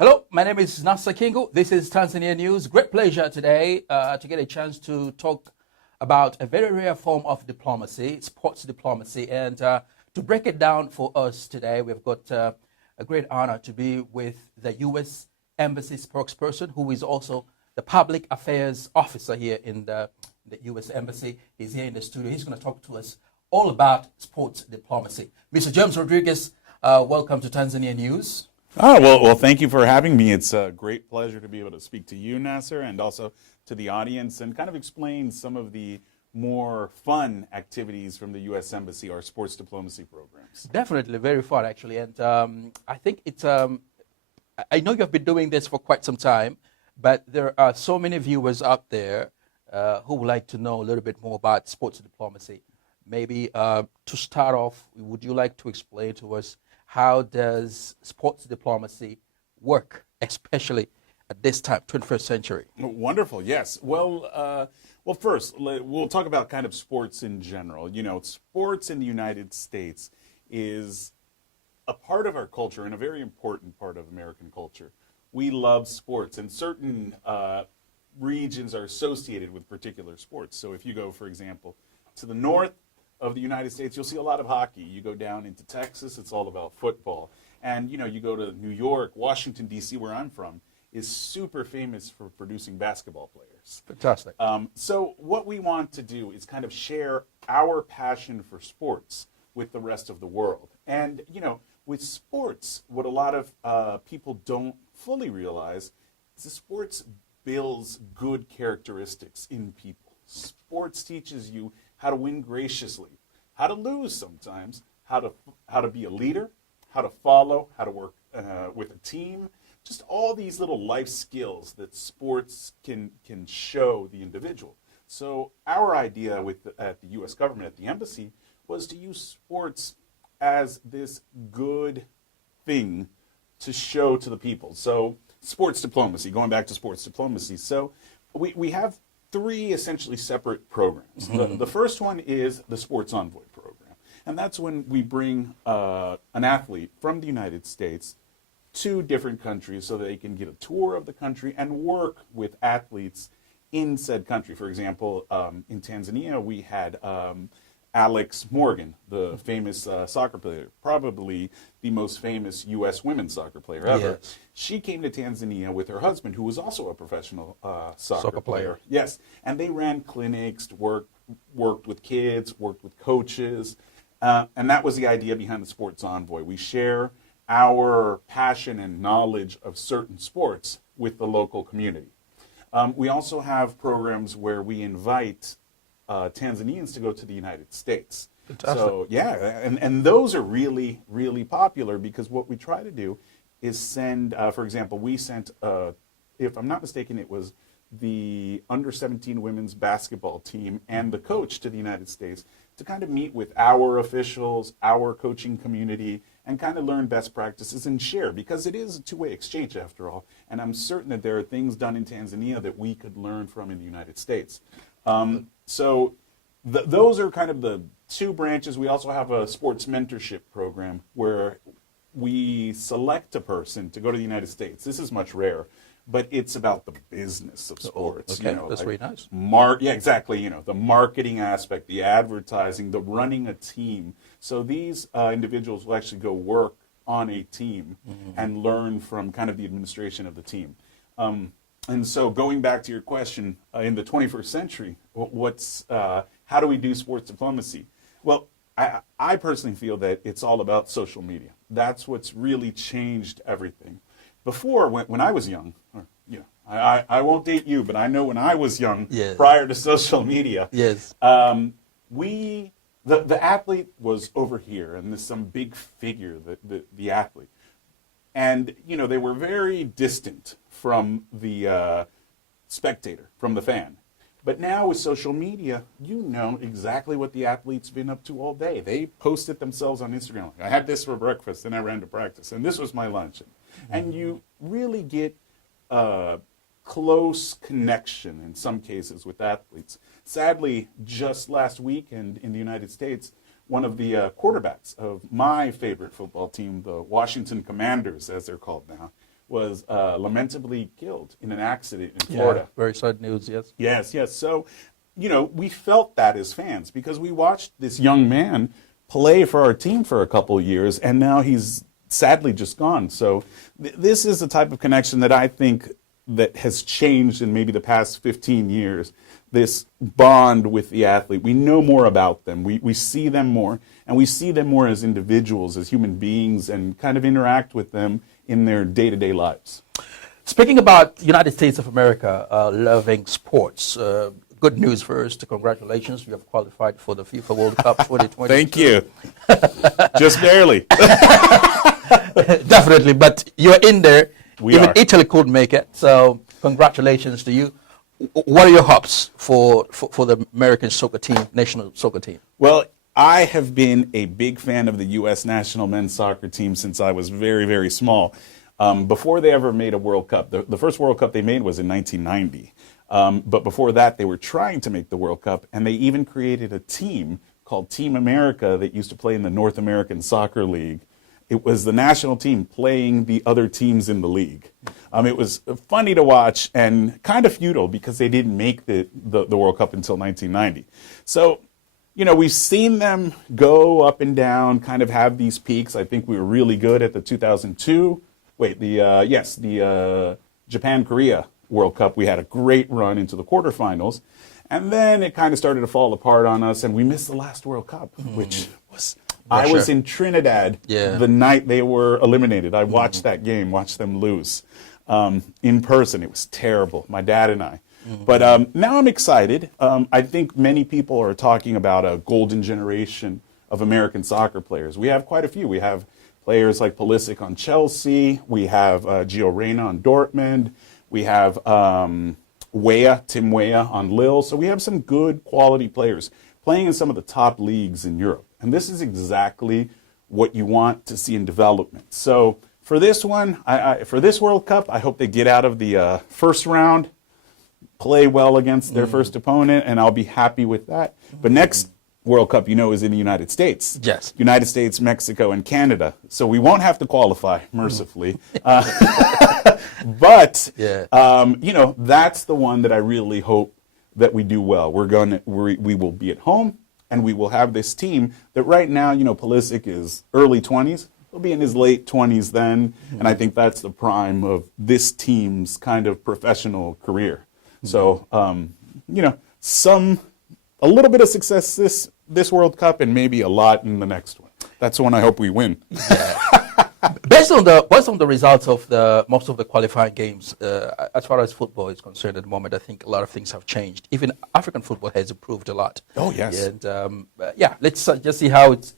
Hello, my name is Nasa Kingu. This is Tanzania News. Great pleasure today to get a chance to talk about a very rare form of diplomacy, sports diplomacy. And to break it down for us today, we've got a great honor to be with the U.S. Embassy Spokesperson, who is also the Public Affairs Officer here in the U.S. Embassy. He's here in the studio. He's going to talk to us all about sports diplomacy. Mr. James Rodriguez, welcome to Tanzania News. Well, thank you for having me. It's a great pleasure to be able to speak to you, Nasser, and also to the audience and kind of explain some of the more fun activities from the U.S. Embassy, our sports diplomacy programs. Definitely very fun, actually. And I think it's, I know you've been doing this for quite some time, but there are so many viewers out there who would like to know a little bit more about sports diplomacy. Maybe to start off, would you like to explain to us how does sports diplomacy work, especially at this time, 21st century? Wonderful, yes. Well, first, we'll talk about kind of sports in general. You know, sports in the United States is a part of our culture and a very important part of American culture. We love sports, and certain regions are associated with particular sports. So if you go, for example, to the north of the United States, you'll see a lot of hockey. You go down into Texas, it's all about football. And, you know, you go to New York, Washington, D.C., where I'm from, is super famous for producing basketball players. Fantastic. So what we want to do is kind of share our passion for sports with the rest of the world. And, you know, with sports, what a lot of people don't fully realize is that sports builds good characteristics in people. Sports teaches you how to win graciously, how to lose sometimes, how to be a leader, how to follow, how to work with a team, just all these little life skills that sports can show the individual. So our idea at the U.S. government, at the embassy, was to use sports as this good thing to show to the people. So sports diplomacy, going back to sports diplomacy. So we have three essentially separate programs. The first one is the Sports Envoy program. And that's when we bring an athlete from the United States to different countries so that they can get a tour of the country and work with athletes in said country. For example, in Tanzania, we had Alex Morgan, the famous soccer player, probably the most famous U.S. women's soccer player ever. Yes. She came to Tanzania with her husband, who was also a professional soccer player. Yes, and they ran clinics, worked with kids, worked with coaches, and that was the idea behind the Sports Envoy. We share our passion and knowledge of certain sports with the local community. We also have programs where we invite Tanzanians to go to the United States. Fantastic. So yeah, and those are really, really popular because what we try to do is send, for example, we sent, if I'm not mistaken, it was the under-17 women's basketball team and the coach to the United States to kind of meet with our officials, our coaching community, and kind of learn best practices and share, because it is a two-way exchange after all. And I'm certain that there are things done in Tanzania that we could learn from in the United States. So those are kind of the two branches. We also have a sports mentorship program where we select a person to go to the United States. This is much rare, but it's about the business of sports. Okay, you know, that's really nice. Yeah, exactly. You know, the marketing aspect, the advertising, the running a team. So these individuals will actually go work on a team and learn from kind of the administration of the team. And so going back to your question, in the 21st century, how do we do sports diplomacy? Well, I personally feel that it's all about social media. That's what's really changed everything. Before, when I was young, I won't date you, but I know when I was young, Yes. prior to social media, Yes. The athlete was over here, and there's some big figure, the athlete. And, you know, they were very distant from the spectator, from the fan. But now with social media, you know exactly what the athlete's been up to all day. They post it themselves on Instagram. I had this for breakfast, and I ran to practice, and this was my lunch. And you really get a close connection in some cases with athletes. Sadly, just last weekend in the United States, one of the quarterbacks of my favorite football team, the Washington Commanders, as they're called now, was lamentably killed in an accident in Florida. Very sad news, yes. Yes, yes. So, we felt that as fans because we watched this young man play for our team for a couple of years, and now he's sadly just gone. So this is a type of connection that I think that has changed in maybe the past 15 years. This bond with the athlete. We know more about them. We see them more, and we see them more as individuals, as human beings, and kind of interact with them in their day-to-day lives. Speaking about United States of America loving sports, good news first. Congratulations. You have qualified for the FIFA World Cup 2020. Thank you. Just barely. Definitely, but you're in there. Even are. Italy couldn't make it, so congratulations to you. What are your hopes for the American soccer team, national soccer team? Well, I have been a big fan of the U.S. national men's soccer team since I was very, very small. Before they ever made a World Cup, the first World Cup they made was in 1990. But before that, they were trying to make the World Cup, and they even created a team called Team America that used to play in the North American Soccer League. It was the national team playing the other teams in the league. It was funny to watch and kind of futile because they didn't make the World Cup until 1990. So, we've seen them go up and down, kind of have these peaks. I think we were really good at the 2002, the Japan-Korea World Cup. We had a great run into the quarterfinals. And then it kind of started to fall apart on us, and we missed the last World Cup, which was... I was in Trinidad the night they were eliminated. I watched that game, watched them lose in person. It was terrible, my dad and I. But now I'm excited. I think many people are talking about a golden generation of American soccer players. We have quite a few. We have players like Pulisic on Chelsea. We have Gio Reyna on Dortmund. We have Tim Weah on Lille. So we have some good quality players playing in some of the top leagues in Europe. And this is exactly what you want to see in development. So for this one, for this World Cup, I hope they get out of the first round, play well against their first opponent, and I'll be happy with that. But next World Cup, is in the United States. Yes. United States, Mexico, and Canada. So we won't have to qualify, mercifully. But, that's the one that I really hope that we do well. We will be at home. And we will have this team that right now, Pulisic is early 20s. He'll be in his late 20s then. And I think that's the prime of this team's kind of professional career. So, a little bit of success this World Cup and maybe a lot in the next one. That's the one I hope we win. Yeah. Based on the results of most of the qualifying games, as far as football is concerned at the moment, I think a lot of things have changed. Even African football has improved a lot. Oh yes. And let's just see how it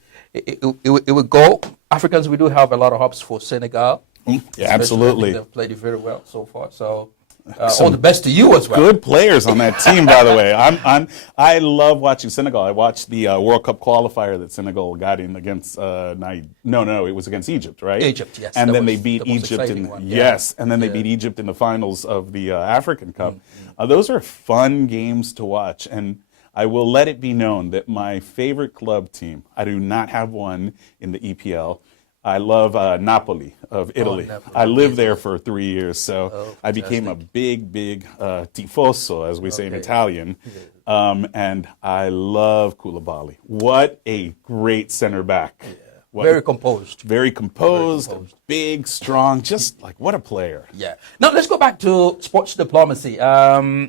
will go. Africans, we do have a lot of hopes for Senegal. Yeah, absolutely. They've played it very well so far. So. All the best to you as well. Good players on that team, by the way. I love watching Senegal. I watched the World Cup qualifier that Senegal got in against. It was against Egypt, right? Egypt, yes. And then they beat Egypt and then they beat Egypt in the finals of the African Cup. Those are fun games to watch, and I will let it be known that my favorite club team. I do not have one in the EPL. I love Napoli of Italy. Napoli. I lived there for 3 years, so I became a big tifoso, as we say in Italian. And I love Koulibaly. What a great center back. Yeah. Very composed. Very composed, big, strong, just like what a player. Yeah. Now let's go back to sports diplomacy. I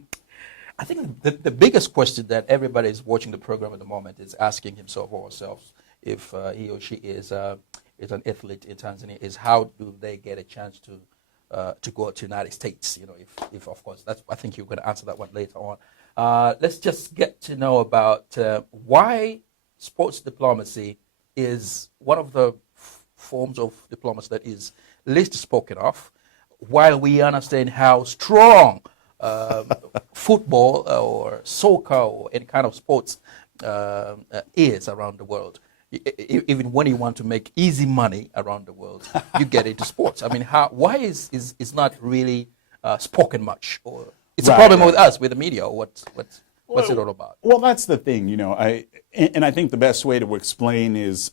think the biggest question that everybody is watching the program at the moment is asking himself or herself if he or she is an athlete in Tanzania, is how do they get a chance to go to the United States? If of course, I think you're going to answer that one later on. Let's just get to know about why sports diplomacy is one of the forms of diplomacy that is least spoken of, while we understand how strong football or soccer or any kind of sports is around the world. Even when you want to make easy money around the world, you get into sports. I mean, why is not really spoken much? Or it's a problem with us, with the media. Or what's it all about? Well, that's the thing, and I think the best way to explain is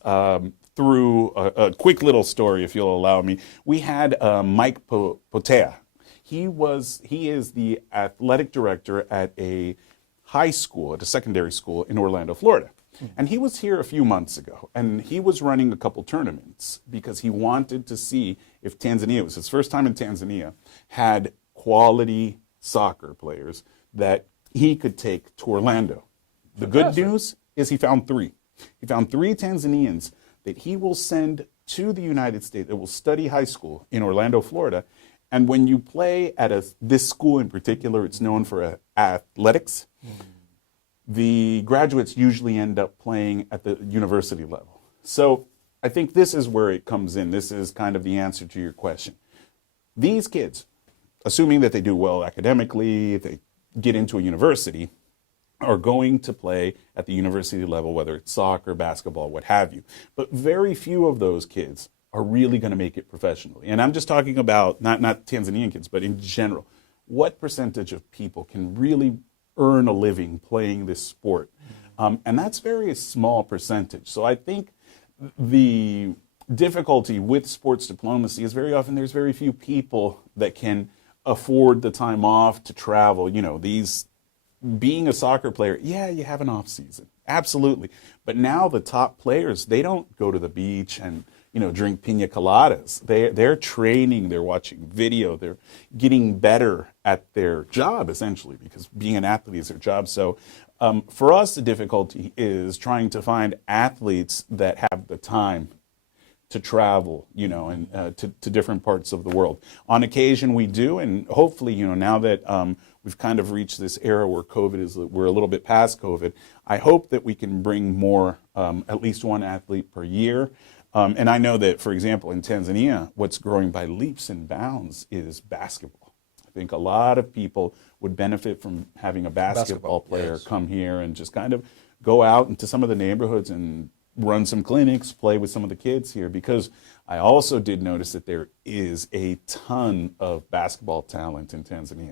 through a quick little story, if you'll allow me. We had Mike Potea. He is the athletic director at a high school, at a secondary school in Orlando, Florida. And he was here a few months ago, and he was running a couple tournaments because he wanted to see if Tanzania, it was his first time in Tanzania, had quality soccer players that he could take to Orlando. The good news is he found three. He found three Tanzanians that he will send to the United States that will study high school in Orlando, Florida. And when you play at this school in particular, it's known for athletics. The graduates usually end up playing at the university level. So I think this is where it comes in. This is kind of the answer to your question. These kids, assuming that they do well academically, they get into a university, are going to play at the university level, whether it's soccer, basketball, what have you. But very few of those kids are really going to make it professionally. And I'm just talking about not Tanzanian kids, but in general. What percentage of people can really earn a living playing this sport? And that's very small percentage. So I think the difficulty with sports diplomacy is very often there's very few people that can afford the time off to travel. You know, being a soccer player, yeah, you have an off season. Absolutely. But now the top players, they don't go to the beach and, drink pina coladas. They're training, they're watching video, they're getting better at their job, essentially, because being an athlete is their job. So for us, the difficulty is trying to find athletes that have the time to travel, and to different parts of the world. On occasion, we do, and hopefully, now that we've kind of reached this era where we're a little bit past COVID, I hope that we can bring more, at least one athlete per year. And I know that, for example, in Tanzania, what's growing by leaps and bounds is basketball. I think a lot of people would benefit from having a basketball player come here and just kind of go out into some of the neighborhoods and run some clinics, play with some of the kids here, because I also did notice that there is a ton of basketball talent in Tanzania.